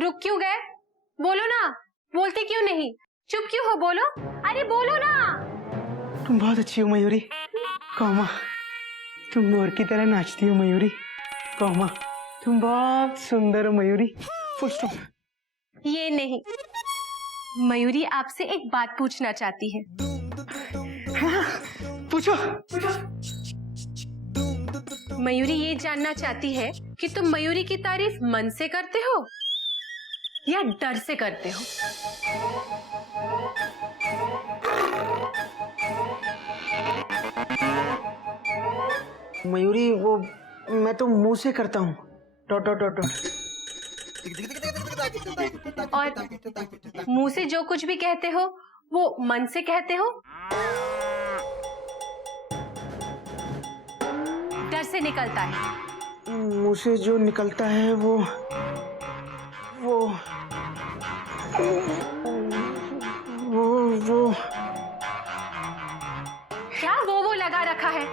रुक क्यों गए? बोलो ना, बोलते क्यों नहीं? चुप क्यों हो? बोलो, अरे बोलो ना। तुम बहुत अच्छी हो मयूरी। कौमा, तुम मोर की तरह नाचती हो मयूरी। कौमा, तुम बहुत सुंदर हो मयूरी। Full stop. ये नहीं, मयूरी आपसे एक बात पूछना चाहती है। हाँ, पूछो। मयूरी ये जानना चाहती है कि तुम मयूरी की तारीफ मन से करते हो या डर से करते हो? मयूरी, वो मैं तो मुंह से करता हूँ। Dot dot dot dot. और मुंह से जो कुछ भी कहते हो वो मन से कहते हो? डर से निकलता है। मुंह से जो निकलता है वो क्या वो लगा रखा है?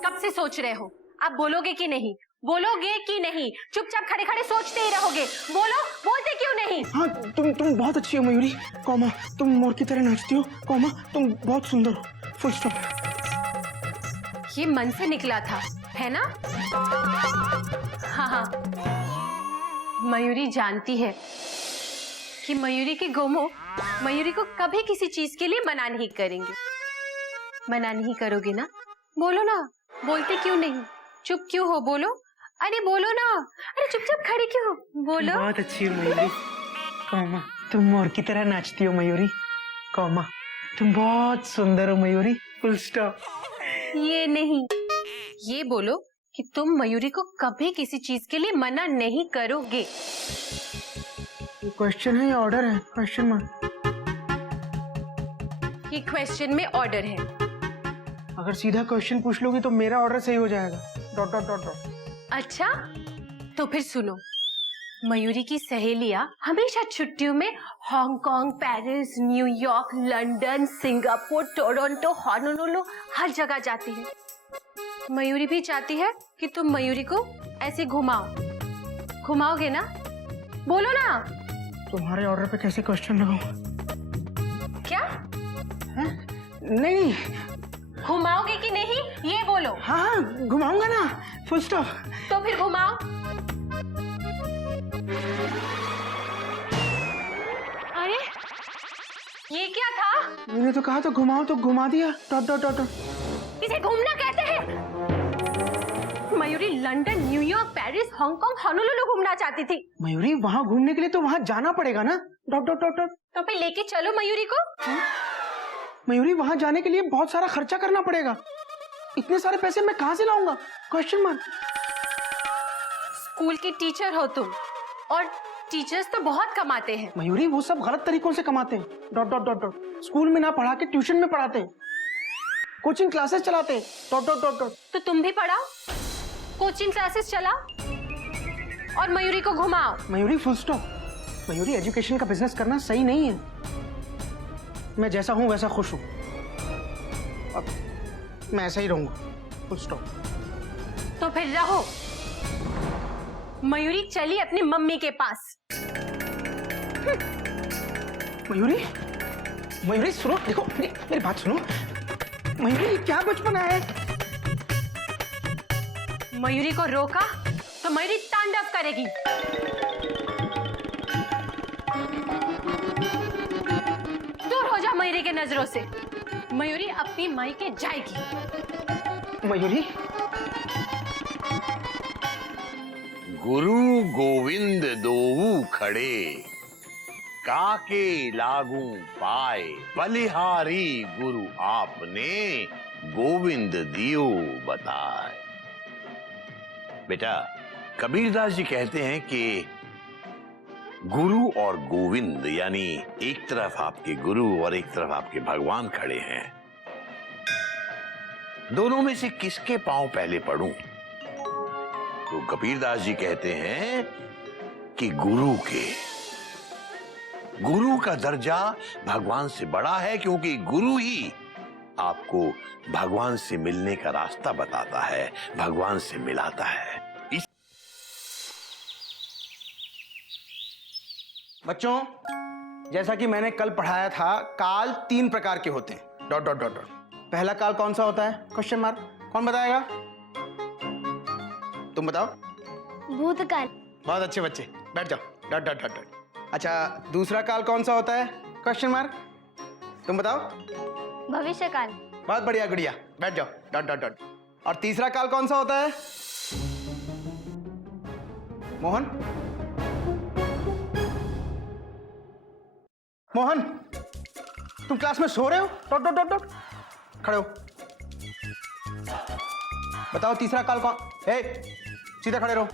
कब से सोच रहे हो? आप बोलोगे कि नहीं? बोलोगे कि नहीं? चुपचाप खड़े खड़े सोचते ही रहोगे। बोलो, बोलते क्यों नहीं? हाँ, तुम बहुत अच्छी हो मयूरी। कौमा, तुम मोर की तरह नाचती हो। कौमा, तुम बहुत सुंदर हो। Full stop. ये मन से निकला था, है ना? हाँ, मयूरी जानती है कि मयूरी के गोमो मयूरी को कभी किसी चीज के लिए मना नहीं करेंगे। मना नहीं करोगे ना? बोलो ना, बोलते क्यों नहीं? चुप क्यों हो? बोलो, अरे बोलो ना। अरे चुपचाप खड़े क्यों हो? बोलो। बहुत अच्छी हो मयूरी। कौमा, तुम मोर की तरह नाचती हो मयूरी। कौमा, तुम बहुत सुंदर हो मयूरी। Full stop. ये नहीं, ये बोलो कि तुम मयूरी को कभी किसी चीज के लिए मना नहीं करोगे। ये क्वेश्चन है या ऑर्डर है? Question mark. ये क्वेश्चन में ऑर्डर है। अगर सीधा क्वेश्चन पूछ लोगी तो मेरा ऑर्डर सही हो जाएगा। Dot dot dot dot. अच्छा, तो फिर सुनो। मयूरी की सहेलियां हमेशा छुट्टियों में Hong Kong, Paris, New York, London, Singapore, Toronto, Honolulu हर जगह जाती है। मयूरी भी चाहती है कि तुम मयूरी को ऐसे घुमाओ। घुमाओगे ना? बोलो ना। तुम्हारे ऑर्डर पे कैसे क्वेश्चन लगाऊं? क्या? हाँ? नहीं। घुमाओगे कि नहीं ये बोलो। हाँ, घुमाऊंगा ना। Full stop. तो फिर घुमाओ। अरे ये क्या था? मैंने तो कहा तो घुमाओ, तो घुमा दिया। Dot dot dot dot. इसे घूमना कहते हैं। Mayuri London, New York, Paris, Hong Kong, Honolulu घूमना चाहती थी। मयूरी, वहाँ घूमने के लिए तो वहाँ जाना पड़ेगा ना। Dot dot dot dot. तो फिर लेके चलो मयूरी को। मयूरी, वहाँ जाने के लिए बहुत सारा खर्चा करना पड़ेगा। इतने सारे पैसे मैं कहाँ से लाऊंगा? Question mark. स्कूल की टीचर हो तुम, और टीचर्स तो बहुत कमाते हैं। मयूरी, वो सब गलत तरीकों से कमाते हैं। Dot dot dot dot. School में ना पढ़ा के ट्यूशन में पढ़ाते हैं, कोचिंग क्लासेस चलाते हैं। Dot dot dot dot. तो तुम भी पढ़ाओ, कोचिंग क्लासेस चलाओ और मयूरी को घुमाओ। Mayuri, full stop. Mayuri, education का बिजनेस करना सही नहीं है। मैं जैसा हूं वैसा खुश हूं, अब मैं ऐसा ही रहूंगा। Full stop. तो फिर रहो। मयूरी चली अपनी मम्मी के पास। मयूरी, मयूरी सुनो, देखो मेरी बात सुनो। मयूरी, क्या बचपन है? मयूरी को रोका तो मयूरी तांडव करेगी। दूर हो जा मयूरी के नजरों से। मयूरी अपनी माई के जाएगी। मयूरी, गुरु गोविंद दोऊ खड़े, काके लागू पाए, बलिहारी गुरु आपने, गोविंद दियो बताए। बेटा, कबीरदास जी कहते हैं कि गुरु और गोविंद, यानी एक तरफ आपके गुरु और एक तरफ आपके भगवान खड़े हैं। दोनों में से किसके पांव पहले पड़ूं? तो कबीरदास जी कहते हैं कि गुरु के। गुरु का दर्जा भगवान से बड़ा है, क्योंकि गुरु ही आपको भगवान से मिलने का रास्ता बताता है, भगवान से मिलाता है। बच्चों, जैसा कि मैंने कल पढ़ाया था, काल 3 प्रकार के होते हैं। Dot dot dot dot. पहला काल कौन सा होता है? Question mark. कौन बताएगा? तुम बताओ। भूतकाल। बहुत अच्छे बच्चे, बैठ जाओ। Dot dot dot dot. अच्छा, दूसरा काल कौन सा होता है? Question mark. तुम बताओ। भविष्यकाल। बहुत बढ़िया गुड़िया, बैठ जाओ। Dot dot dot. और तीसरा काल कौन सा होता है? मोहन, मोहन, तुम क्लास में सो रहे हो? Dot dot dot dot. खड़े हो। बताओ तीसरा काल कौन? सीधा खड़े रहो।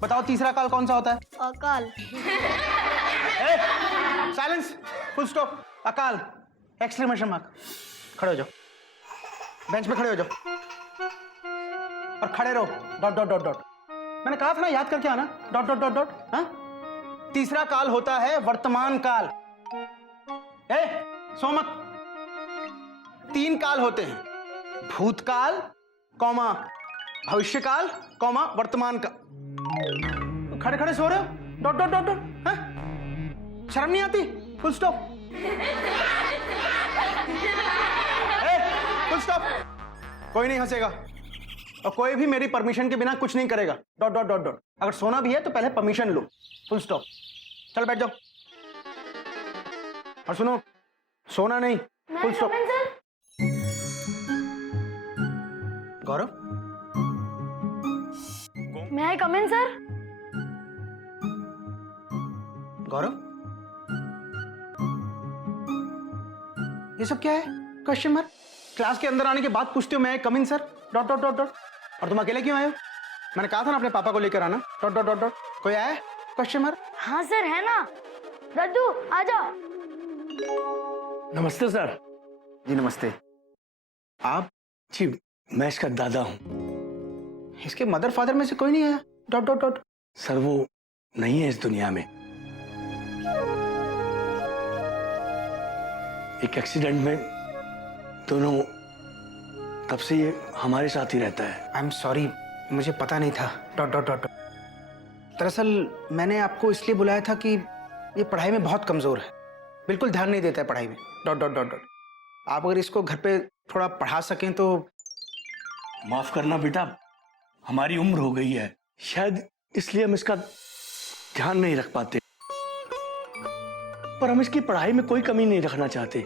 बताओ तीसरा काल कौन सा होता है? अकाल। Silence, full stop. अकाल, एक्सक्लेमेशन मार्क। खड़े हो जाओ, बेंच पे खड़े हो जाओ और खड़े रहो। Dot dot dot dot. मैंने कहा था ना, याद करके आना। Dot dot dot dot. हाँ, तीसरा काल होता है वर्तमान काल। सो मत। 3 काल होते हैं, भूतकाल, कौमा भविष्यकाल, कौमा वर्तमान काल। खड़े खड़े सो रहे हो? Dot dot dot dot. हाँ, शर्म नहीं आती? Full stop. Full stop. कोई नहीं हंसेगा और कोई भी मेरी परमिशन के बिना कुछ नहीं करेगा। Dot dot dot dot. अगर सोना भी है तो पहले परमिशन लो। Full stop. चल बैठ जाओ। और सुनो, सोना नहीं, फुल स्टॉप। गौरव, मैं आई कम इन सर? गौरव, ये सब क्या है? Question mark. क्लास के अंदर आने के बाद पूछते हो मैं come in sir? Dot dot dot dot. और तुम अकेले क्यों आए हो? मैंने कहा था ना अपने पापा को लेकर आना। Dot dot dot dot. कोई आया है? Question mark. हाँ सर, है ना। दद्दू आ जाओ। नमस्ते सर। जी नमस्ते। आप? जी, मैं इसका दादा हूँ। इसके मदर फादर में से कोई नहीं आया? Dot dot dot. सर वो नहीं है इस दुनिया में। एक एक्सीडेंट में दोनों, तब से ये हमारे साथ ही रहता है। आई एम सॉरी, मुझे पता नहीं था। Dot dot dot. दरअसल मैंने आपको इसलिए बुलाया था कि ये पढ़ाई में बहुत कमजोर है, बिल्कुल ध्यान नहीं देता है पढ़ाई में। Dot dot dot dot. आप अगर इसको घर पे थोड़ा पढ़ा सकें तो। माफ करना बेटा, हमारी उम्र हो गई है, शायद इसलिए हम इसका ध्यान नहीं रख पाते, पर हम इसकी पढ़ाई में कोई कमी नहीं रखना चाहते।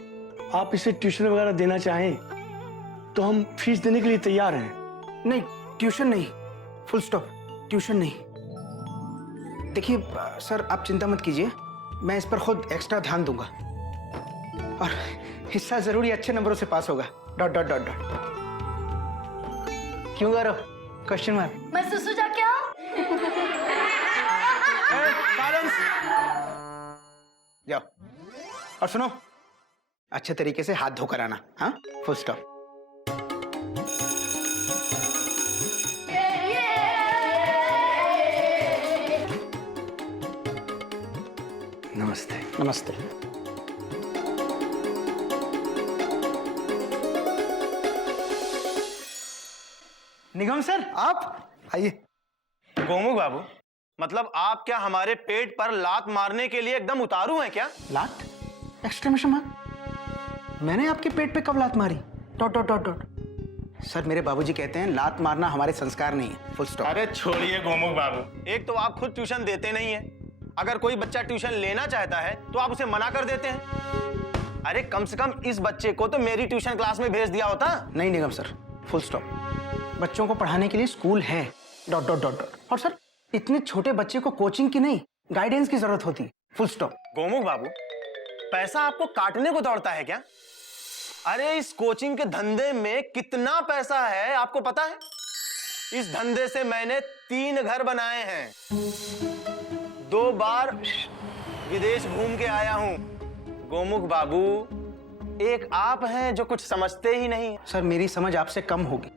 आप इसे ट्यूशन वगैरह देना चाहें तो हम फीस देने के लिए तैयार हैं। नहीं, ट्यूशन नहीं, फुल स्टॉप। ट्यूशन नहीं। देखिए सर, आप चिंता मत कीजिए, मैं इस पर खुद एक्स्ट्रा ध्यान दूंगा और हिस्सा जरूर ही अच्छे नंबरों से पास होगा। Dot dot dot dot. क्यों करो? Question mark. मैं सुसु जाके आऊं? साइलेंस। जाओ। और सुनो, अच्छे तरीके से हाथ धोकर आना। हाँ, फुल स्टॉप। नमस्ते। नमस्ते। निगम सर, आप आइए। गोमुख बाबू, मतलब आप क्या हमारे पेट पर लात मारने के लिए एकदम उतारू हैं क्या? लात? Exclamation mark. मैंने आपके पेट पे कब लात मारी? Dot dot dot dot. Sir, मेरे बाबूजी कहते हैं लात मारना हमारे संस्कार नहीं है। Full stop. अरे छोड़िए गोमुख बाबू, एक तो आप खुद ट्यूशन देते नहीं हैं। अगर कोई बच्चा ट्यूशन लेना चाहता है तो आप उसे मना कर देते हैं। अरे कम से कम इस बच्चे को तो मेरी ट्यूशन क्लास में भेज दिया होता। नहीं निगम सर, फुल स्टॉप। बच्चों को पढ़ाने के लिए स्कूल है। Dot dot dot dot. और सर, इतने छोटे बच्चे को कोचिंग की नहीं, गाइडेंस की जरूरत होती है। Full stop. गोमुख बाबू, पैसा आपको काटने को दौड़ता है क्या? अरे इस कोचिंग के धंधे में कितना पैसा है आपको पता है? इस धंधे से मैंने 3 घर बनाए हैं, 2 बार विदेश घूम के आया हूं। गोमुख बाबू, एक आप हैं जो कुछ समझते ही नहीं। सर, मेरी समझ आपसे कम होगी,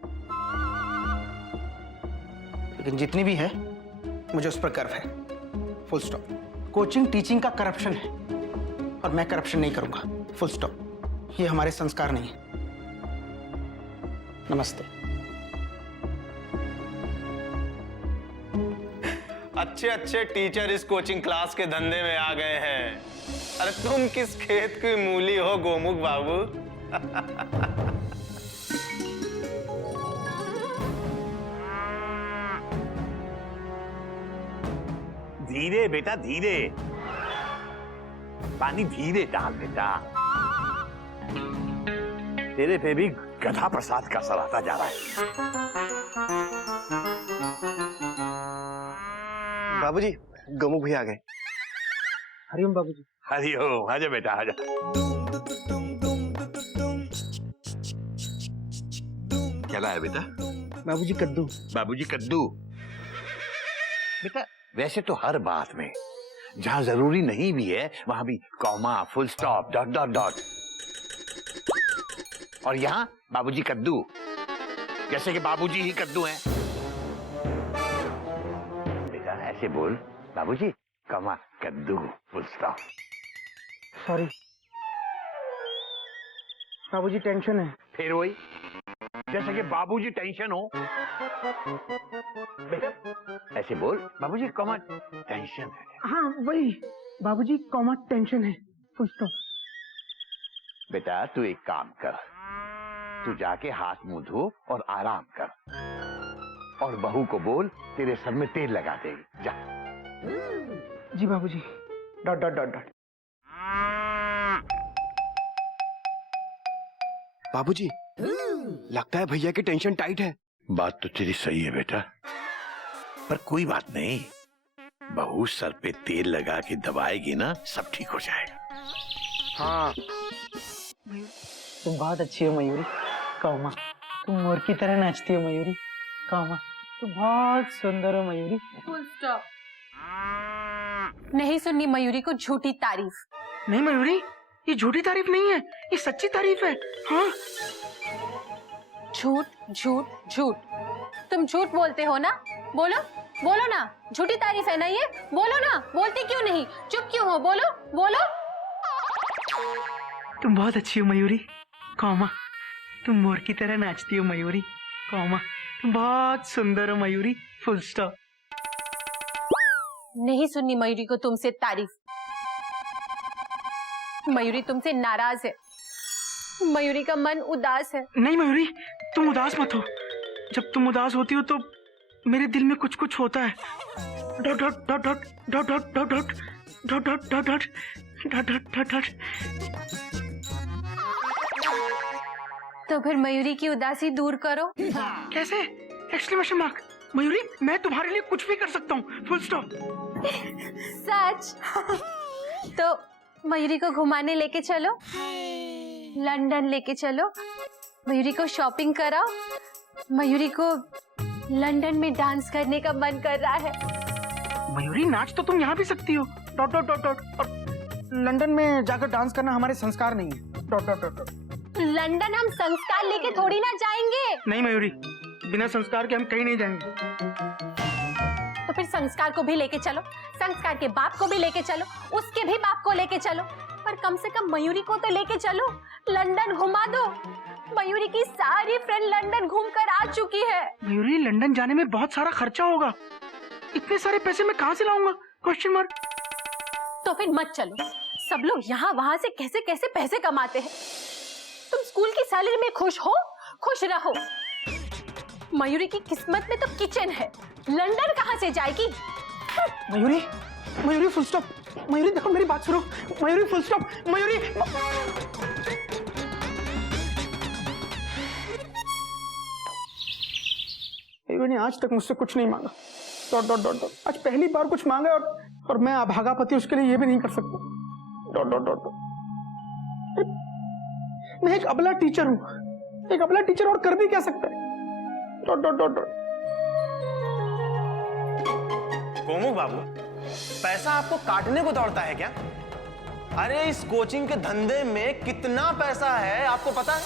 लेकिन जितनी भी है मुझे उस पर गर्व है। Full stop. कोचिंग टीचिंग का करप्शन है और मैं करप्शन नहीं करूंगा। Full stop. ये हमारे संस्कार नहीं है। नमस्ते। अच्छे अच्छे टीचर इस कोचिंग क्लास के धंधे में आ गए हैं। अरे तुम किस खेत की मूली हो गोमुख बाबू? धीरे बेटा धीरे, पानी धीरे डाल बेटा। तेरे पे भी गधा प्रसाद का असर आता जा रहा है। बाबूजी, गोमुख भी आ गए। हरिओम बाबूजी। हरिओम, आजा बेटा आजा। क्या लाया बेटा? बाबूजी कद्दू। बाबूजी कद्दू। बेटा वैसे तो हर बात में जहां जरूरी नहीं भी है वहां भी comma, full stop, dot dot dot, और यहाँ बाबूजी कद्दू, जैसे कि बाबूजी ही कद्दू हैं। बेटा ऐसे बोल, बाबूजी कॉमा कद्दू फुल स्टॉप। सॉरी बाबूजी, टेंशन है। फिर वही, जैसे कि बाबूजी टेंशन हो। बेटा ऐसे बोल, बाबूजी कॉमा टेंशन है। हाँ वही, बाबूजी कॉमा टेंशन है, फुल स्टॉप। बेटा तू एक काम कर, तू जाके हाथ मुंह धो और आराम कर, और बहू को बोल तेरे सर में तेल लगा देगी। जा। जी बाबूजी। Dot dot dot dot. बाबूजी, लगता है भैया की टेंशन टाइट है। बात तो तेरी सही है बेटा, पर कोई बात नहीं, बहू सर पे तेल लगा के दबाएगी ना, सब ठीक हो जाएगा। हाँ, तुम बहुत अच्छी हो मयूरी, कौमा। तुम मोर की तरह नाचती हो मयूरी, कौमा। तुम बहुत सुंदर हो मयूरी। Full stop. नहीं सुननी मयूरी को झूठी तारीफ। नहीं मयूरी, ये झूठी तारीफ नहीं है, ये सच्ची तारीफ है। हाँ झूठ झूठ झूठ, तुम झूठ बोलते हो ना? बोलो बोलो ना, झूठी तारीफ है ना ये? बोलो ना, बोलते क्यों नहीं? चुप क्यों हो? बोलो बोलो। तुम बहुत अच्छी हो मयूरी, कौमा। तुम मोर की तरह नाचती हो मयूरी, कौमा। तुम बहुत सुंदर हो मयूरी, फुल स्टॉप। नहीं सुननी मयूरी को तुमसे तारीफ। मयूरी तुमसे नाराज है, मयूरी का मन उदास है। नहीं मयूरी, तुम उदास मत हो। जब तुम उदास होती हो तो मेरे दिल में कुछ कुछ होता है। Dot dot dot dot dot dot dot dot dot dot dot dot dot dot dot. तो फिर मयूरी की उदासी दूर करो। कैसे? Exclamation mark. मयूरी, मैं तुम्हारे लिए कुछ भी कर सकता हूँ, फुल स्टॉप। सच? तो मयूरी को घुमाने लेके चलो, लंदन लेके चलो, मयूरी को शॉपिंग कराओ, मयूरी को लंदन में डांस करने का मन कर रहा है। मयूरी, नाच तो तुम यहाँ भी सकती हो, डॉट डॉट डॉट डॉट। और लंदन में जाकर डांस करना हमारे संस्कार नहीं है, dot dot dot dot. London हम संस्कार लेके थोड़ी ना जाएंगे। नहीं मयूरी, बिना संस्कार के हम कहीं नहीं जाएंगे। तो फिर संस्कार को भी लेके चलो, संस्कार के बाप को भी लेके चलो, उसके भी बाप को लेके चलो, पर कम से कम मयूरी को तो लेके चलो, लंदन घुमा दो। मयूरी की सारी फ्रेंड लंदन घूमकर आ चुकी है। मयूरी, लंदन जाने में बहुत सारा खर्चा होगा, इतने सारे पैसे मैं कहाँ से लाऊंगा? Question mark. तो फिर मत चलो, सब लोग यहाँ वहां से कैसे कैसे पैसे कमाते हैं। तुम स्कूल की सैलरी में खुश हो, खुश रहो। मयूरी की किस्मत में तो किचन है, लंदन कहाँ से जाएगी? Mayuri, Mayuri full stop. मयूरी देखो मेरी बात सुनो, मयूरी फुल स्टॉप। मयूरी, मयूरी ने आज तक मुझसे कुछ नहीं मांगा, डॉट डॉट डॉट डॉट। आज पहली बार कुछ मांगा और मैं अभागा पति उसके लिए ये भी नहीं कर सकता, डॉट डॉट डॉट डॉट। मैं एक अबला टीचर हूँ, एक अबला टीचर और कर भी क्या सकता है, dot dot dot dot. Gomukh बाबू, पैसा आपको काटने को दौड़ता है क्या? अरे इस कोचिंग के धंधे में कितना पैसा है आपको पता है?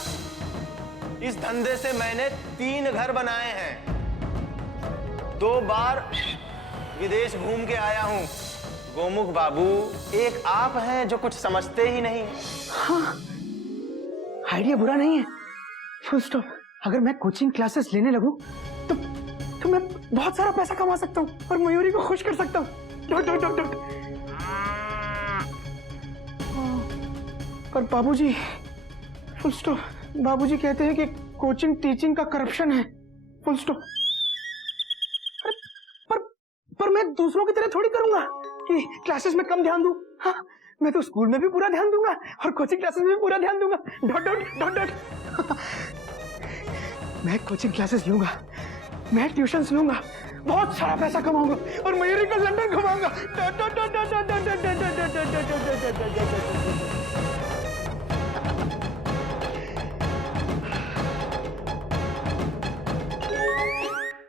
इस धंधे से मैंने 3 घर बनाए हैं, 2 बार विदेश घूम के आया हूं। गोमुख बाबू, एक आप हैं जो कुछ समझते ही नहीं। हाँ, आइडिया बुरा नहीं है, फुल स्टॉप। अगर मैं कोचिंग क्लासेस लेने लगूं तो मैं बहुत सारा पैसा कमा सकता हूँ और मयूरी को खुश कर सकता हूँ। Dot dot dot dot. पर बाबूजी, फुल स्टॉप। बाबूजी कहते हैं कि कोचिंग टीचिंग का करप्शन है, फुल स्टॉप। पर मैं दूसरों की तरह थोड़ी करूंगा कि क्लासेस में कम ध्यान दूं। हाँ, मैं तो स्कूल में भी पूरा ध्यान दूंगा और कोचिंग क्लासेस में भी पूरा ध्यान दूंगा। Dot dot dot dot. मैं कोचिंग क्लासेस लूंगा, मैं ट्यूशंस लूंगा, बहुत सारा पैसा कमाऊंगा और मयूरी को लंदन घुमाऊंगा। Dot dot dot dot dot dot dot dot dot dot dot dot dot dot dot.